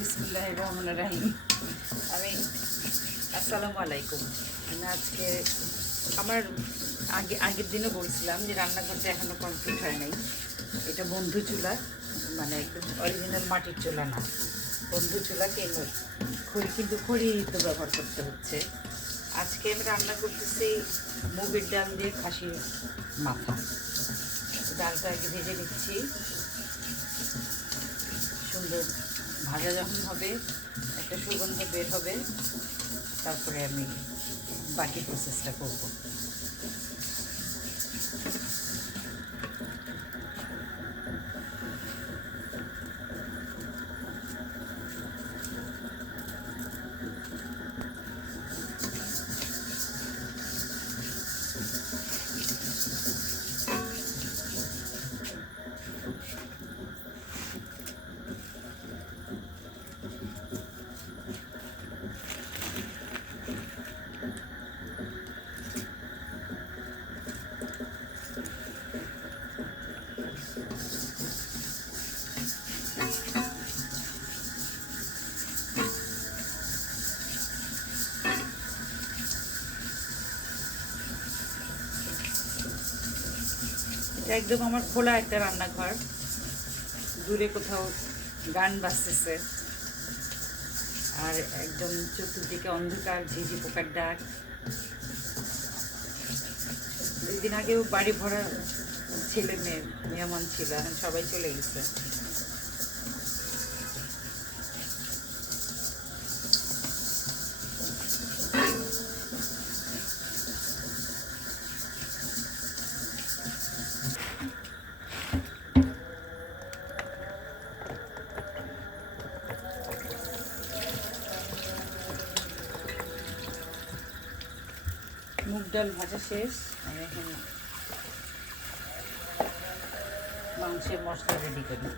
বিসমিল্লাহির রহমানির রহিম। আমি আসসালামু আলাইকুম। আমি আজকে আমার আগের দিনে বলছিলাম যে রান্নাঘরটা এখনও কমপ্লিট হয় নাই। এটা বন্ধু চুলা, মানে একদম অরিজিনাল মাটির চুলা না, বন্ধু চুলা কেন খড়ি, কিন্তু খড়ি তো ব্যবহার করতে হচ্ছে। আজকে আমি রান্না করতেছি মুগের ডাল দিয়ে খাসির মাথা। ডালটা আগে ভেজে নিচ্ছি, সুন্দর ভাজা যখন হবে, একটা সুগন্ধ বের হবে, তারপরে আমি বাকি প্রসেসটা করব। এটা একদম আমার খোলা একটা রান্নাঘর, দূরে কোথাও গান বাজতেছে, আর একদম চতুর্দিকে অন্ধকার, ঝিঝি পোকার ডাক। দুদিন আগেও বাড়ি ভরা ছেলে মেয়ে মেহমান ছিল, এখন সবাই চলে গেছে। মুগ ডাল ভাজা শেষ, আমি এখন মাংসের মশলা রেডি করি।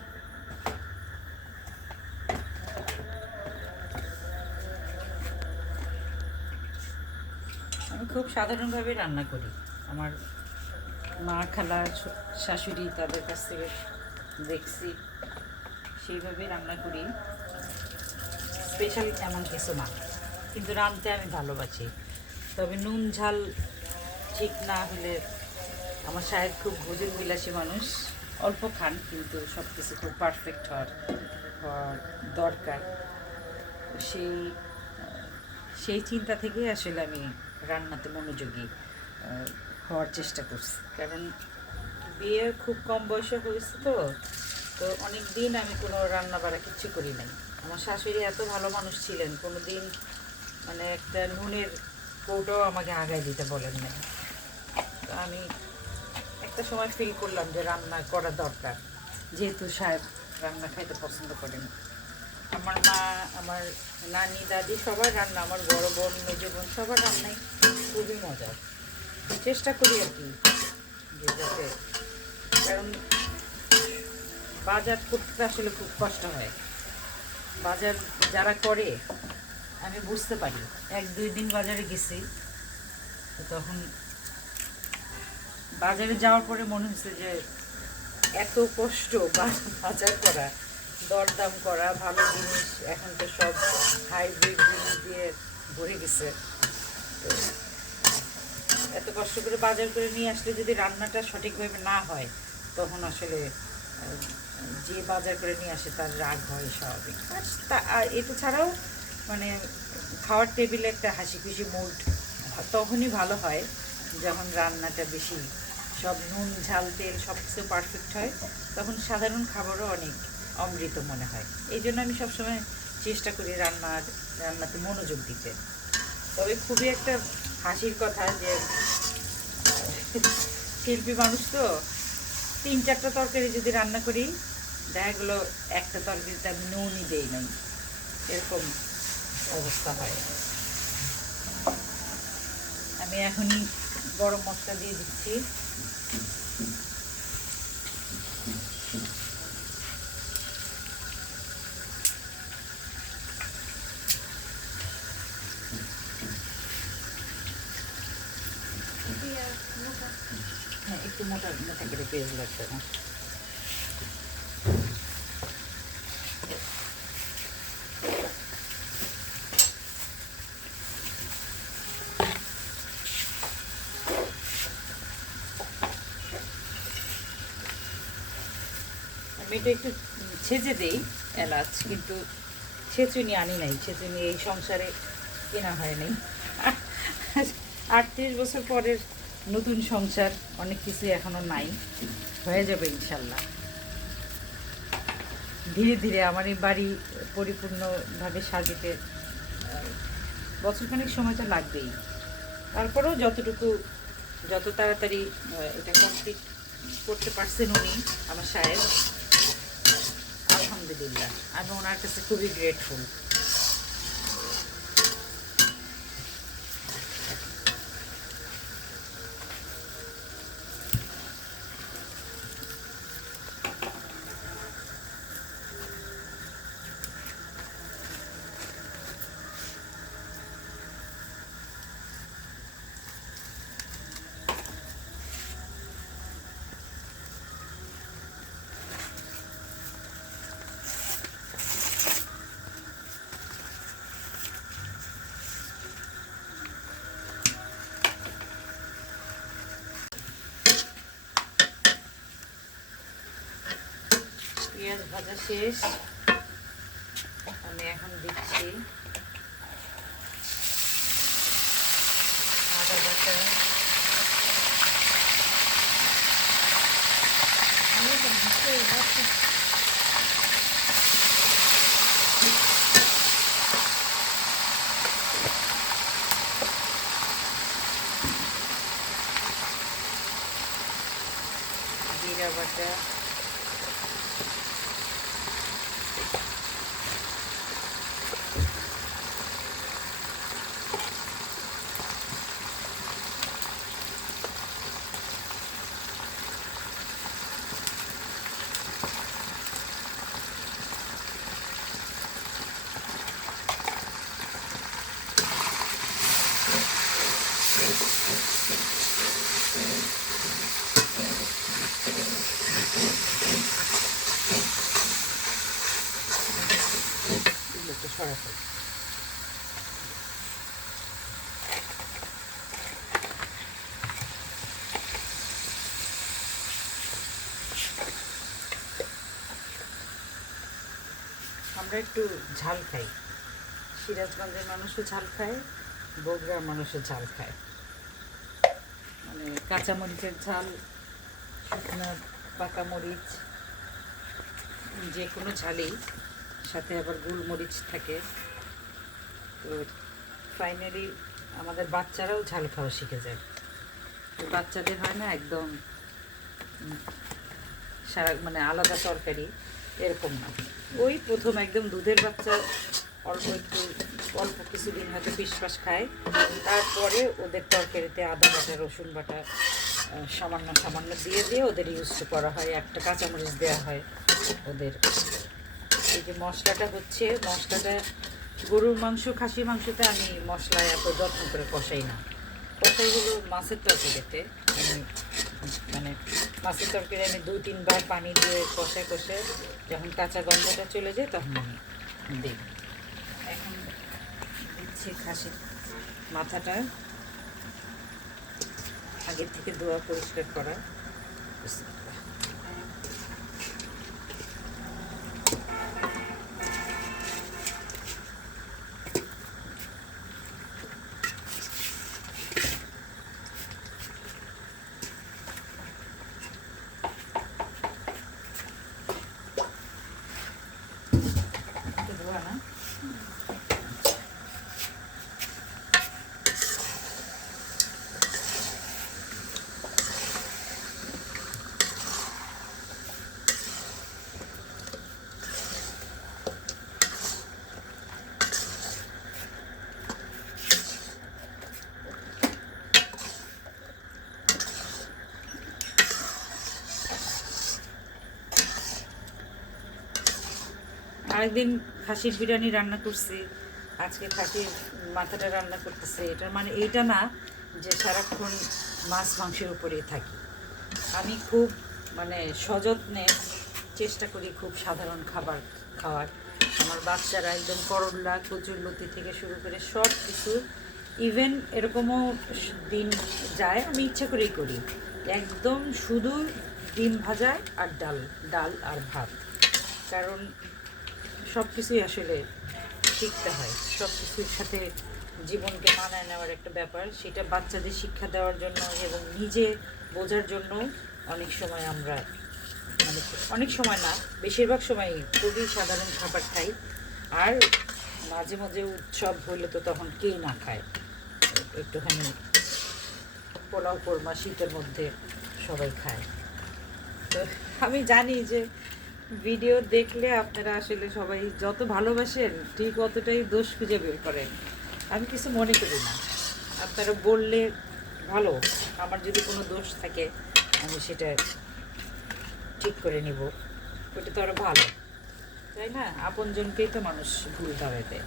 আমি খুব সাধারণভাবে রান্না করি। আমার মা, খালা, শাশুড়ি, তাদের কাছ থেকে দেখছি, সেইভাবে রান্না করি। স্পেশাল এমন কিছু না, কিন্তু রাঁধতে আমি ভালোবাসি। তবে নুন ঝাল ঠিক না হলে, আমার সাহেব খুব ভোজন বিলাসী মানুষ, অল্প খান, কিন্তু সব কিছু খুব পারফেক্ট হওয়ার দরকার। সেই সেই চিন্তা থেকেই আসলে আমি রান্নাতে মনোযোগী হওয়ার চেষ্টা করছি। কারণ বিয়ে খুব কম বয়সে হয়েছে, তো তো অনেক দিন আমি কোনো রান্না বাড়া কিচ্ছু করি নাই। আমার শাশুড়ি এত ভালো মানুষ ছিলেন, কোনো দিন মানে একটা নুনের কৌটাও আমাকে আগায় দিতে বলেন নাই। তো আমি একটা সময় ফিল করলাম যে রান্না করা দরকার, যেহেতু সাহেব রান্না খাইতে পছন্দ করেন। আমার মা, আমার নানি, দাদি সবার রান্না, আমার বড় বোন, মেজো বোন সবার রান্নাই খুবই মজার। চেষ্টা করি আর কি, যে যাতে, কারণ বাজার করতে আসলে খুব কষ্ট হয়। বাজার যারা করে আমি বুঝতে পারি। 1-2 দিন বাজারে গেছি, তো তখন বাজারে যাওয়ার পরে মনে হচ্ছে যে এত কষ্ট বাজার করা, দরদাম করা, ভালো জিনিস এখন তো সব হাইব্রিড জিনিস দিয়ে ভরে গেছে। তো এত কষ্ট করে বাজার করে নিয়ে আসলে যদি রান্নাটা সঠিকভাবে না হয়, তখন আসলে যে বাজার করে নিয়ে আসে তার রাগ হয় স্বাভাবিক। আর এটা ছাড়াও মানে খাওয়ার টেবিলে একটা হাসি খুশি মুড তখনই ভালো হয়, যখন রান্নাটা বেশি সব নুন ঝাল তেল সব কিছু পারফেক্ট হয়, তখন সাধারণ খাবারও অনেক অমৃত মনে হয়। এই জন্য আমি সবসময় চেষ্টা করি রান্নাতে মনোযোগ দিতে। তবে খুবই একটা হাসির কথা যে শিল্পী মানুষ তো, 3-4টা তরকারি যদি রান্না করি, দেখা গেলো একটা তরকারিতে আমি নুনই দেই নাই, এরকম অবস্থা হয়। আমি এখনই গরম মশলা দিয়ে দিচ্ছি। হ্যাঁ, একটু মোটা মোটা করে পেঁয়াজ লাগবে না। দারচিনিটা একটু ছেঁচে দেই এলাচ, কিন্তু ছেঁচুনি আনি নাই, ছেঁচুনি এই সংসারে কেনা হয় নাই। 38 বছর পরের নতুন সংসার, অনেক কিছু এখনো নাই, হয়ে যাবে ইনশাল্লাহ। ধীরে ধীরে আমার এই বাড়ি পরিপূর্ণভাবে সাজিতে বছরখানেক সময় তো লাগবেই। তারপরেও যত তাড়াতাড়ি এটা কমপ্লিট করতে পারছেন উনি, আমার সাহেব, আলহামদুলিল্লাহ, আমি ওনার কাছে খুবই গ্রেটফুল। পেঁয়াজ ভাজা শেষ, আমি এখন দিচ্ছি আদা বাটা, জিরা বাটা, সরাসরি আমরা একটু ঝাল খাই, সিরাজগঞ্জের মানুষও ঝাল খায়, বগুড়ার মানুষও ঝাল খায়, মানে কাঁচামরিচের ঝাল, শুকনো পাকা মরিচ, যে কোনো ঝালেই সাথে আবার গোলমরিচ থাকে। তো ফাইনালি আমাদের বাচ্চারাও ঝাল খাওয়া শিখে যায়। তো বাচ্চাদের হয় না একদম সারা মানে আলাদা তরকারি, এরকম না। ওই প্রথম একদম দুধের বাচ্চা অল্প কিছুদিন হয়তো ফিসফাস খায়, তারপরে ওদের তরকারিতে আদা বাটা, রসুন বাটা সামান্য সামান্য দিয়ে দিয়ে ওদের ইউজ করা হয়, একটা কাঁচামরিচ দেওয়া হয় ওদের। এই যে মশলাটা হচ্ছে, মশলাটা গরুর মাংস, খাসির মাংসতে আমি মশলায় এত যত্ন করে কষাই না, কষাই হলো মাছের তরকারিতে। আমি মানে মাছের তরকারি আমি 2-3 বার পানি দিয়ে কষায় যখন কাঁচা গন্ধটা চলে যায় তখন আমি দিই। এখন দিচ্ছি খাসির মাথাটা, আগের থেকে ধোয়া পরিষ্কার করা। ধোয়া না, আরেকদিন খাসির বিরিয়ানি রান্না করছি, আজকে খাসির মাথাটা রান্না করতেছে। এটার মানে এইটা না যে সারাক্ষণ মাছ মাংসের উপরেই থাকি। আমি খুব মানে সযত্নে চেষ্টা করি খুব সাধারণ খাবার খাওয়ার। আমার বাচ্চারা একদম করল্লা, কচুরলতি থেকে শুরু করে সব কিছু, ইভেন এরকমও দিন যায় আমি ইচ্ছা করেই করি একদম শুধু ডিম ভাজা আর ডাল আর ভাত, কারণ সব কিছুই আসলে শিখতে হয়, সব কিছুর সাথে জীবনকে মানায় নেওয়ার একটা ব্যাপার, সেটা বাচ্চাদের শিক্ষা দেওয়ার জন্য এবং নিজে বোঝার জন্য অনেক সময় আমরা, মানে অনেক সময় না, বেশিরভাগ সময় খুবই সাধারণ খাবার খাই। আর মাঝে মাঝে উৎসব হইলে তো তখন কেই না খায়, একটুখানি পোলাও কোরমা শীতের মধ্যে সবাই খায়। তো আমি জানি যে ভিডিও দেখলে আপনারা আসলে সবাই যত ভালোবাসেন ঠিক অতটাই দোষ খুঁজে বের করেন। আমি কিছু মনে করি না, আপনারা বললে ভালো, আমার যদি কোনো দোষ থাকে আমি সেটা ঠিক করে নিব, ওটা তো আরও ভালো, তাই না? আপনজনকেই তো মানুষ ভুল ধরে দেয়।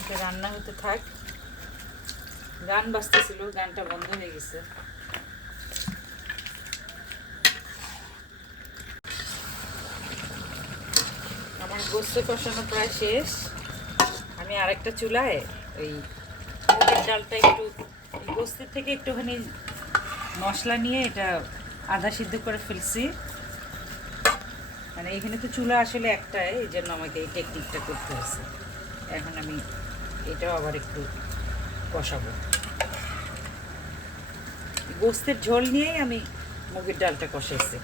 এটা রান্না হতে থাক। গান বাজতেছিল, গানটা বন্ধ হয়ে গেছে। আমার গোস্ত কষানো প্রায় শেষ। আমি আরেকটা চুলায় ওই মুগের ডালটা একটু গোস্তের থেকে একটুখানি মশলা নিয়ে এটা আধা সিদ্ধ করে ফেলছি। মানে এখানে তো চুলা আসলে একটাই, এই জন্য আমাকে এই টেকনিকটা করতে হয়েছে। এখন আমি এটাও আবার একটু কষাবো। গোস্তের ঝোল নিয়েই আমি মুগের ডালটা কষাইছি।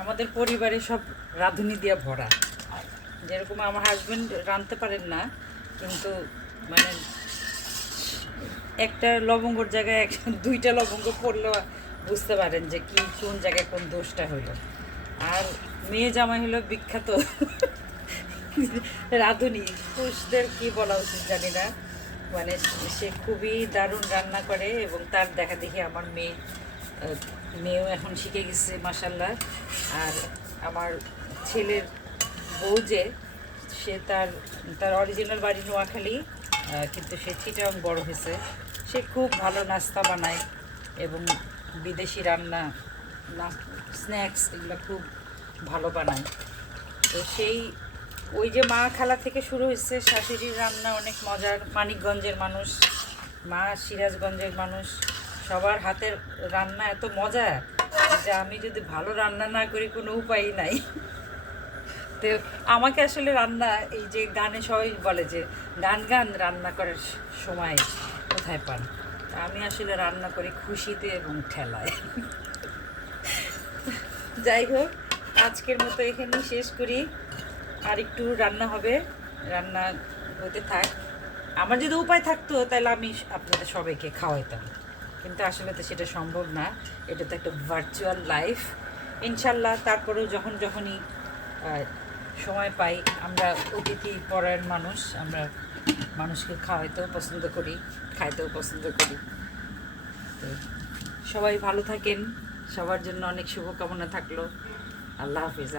আমাদের পরিবারে সব রাঁধুনি দিয়ে ভরা। যেরকম আমার হাজব্যান্ড রাঁধতে পারেন না, কিন্তু মানে একটা লবঙ্গর জায়গায় দুইটা লবঙ্গ পড়লেও বুঝতে পারেন যে কি কোন জায়গায় কোন দোষটা হলো। আর মেয়ে জামাই হলো বিখ্যাত রাঁধুনি, পুরুষদের কি বলা উচিত জানি না, মানে সে খুবই দারুণ রান্না করে এবং তার দেখা দেখি আমার মেয়েও এখন শিখে গেছে মাশাল্লাহ। আর আমার ছেলের বউ যে, সে তার তার অরিজিনাল বাড়ি নোয়াখালী, কিন্তু সে চিটাগাং বড় হয়েছে। সে খুব ভালো নাস্তা বানায় এবং বিদেশি রান্না, স্ন্যাক্স এগুলো খুব ভালো বানায়। তো সেই ওই যে মা খালা থেকে শুরু হয়েছে, শাশুড়ির রান্না অনেক মজার। মানিকগঞ্জের মানুষ, মা সিরাজগঞ্জের মানুষ, সবার হাতের রান্না এত মজা যে আমি যদি ভালো রান্না না করি কোনো উপায়ই নাই। তো আমাকে আসলে রান্না, এই যে গানে সবাই বলে যে গান রান্না করার সময় কোথায় পান, আমি আসলে রান্না করি খুশিতে এবং ঠেলায়। যাই হোক, আজকের মতো এখানেই শেষ করি। আর একটু রান্না হবে, রান্না হতে থাক। আমার যদি উপায় থাকতো তাহলে আমি আপনাদের সবাইকে খাওয়াইতাম, কিন্তু আসলে তো সেটা সম্ভব না। এটা তো একটা ভার্চুয়াল লাইফ। ইনশাল্লাহ তারপরেও যখনই সময় পাই, আমরা অতিথি পরায়ণ মানুষ, আমরা মানুষকে খাওয়াইতেও পছন্দ করি, খাইতেও পছন্দ করি। তো সবাই ভালো থাকেন, সবার জন্য অনেক শুভকামনা থাকলো। আল্লাহ হাফিজ।